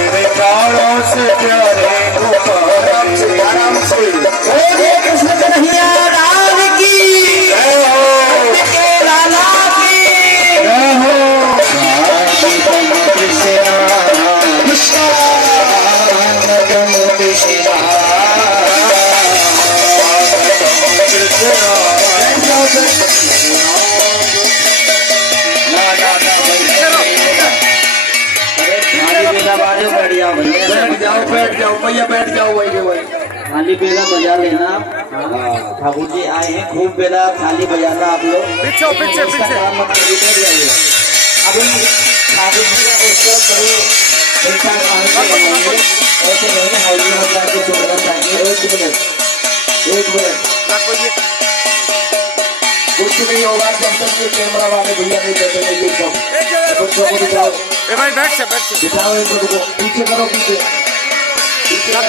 मेरे प्राणों से प्यारे गोपाल आराम से बोले कृष्ण कन्हैया लाल की जय हो, के लाला की जय हो। बैठ जाओ भैया, बैठ जाओ वही वही। खाली बेला बजा लेना। ठाकुर जी आए हैं, खूब बेला खाली बजाना आप लोग। पीछे पीछे पीछे अब ठाकुर जी का उत्सव करो, ऐसे नहीं हाउली में जाके छोड़ना चाहिए। एक मिनट कुछ नहीं होगा जब तक ये कैमरा वाले भैया नहीं बैठेंगे। ये सब बच्चों को दिखाओ, ए भाई बैठ से दिखाओ इनको, पीछे करो, पीछे बैठ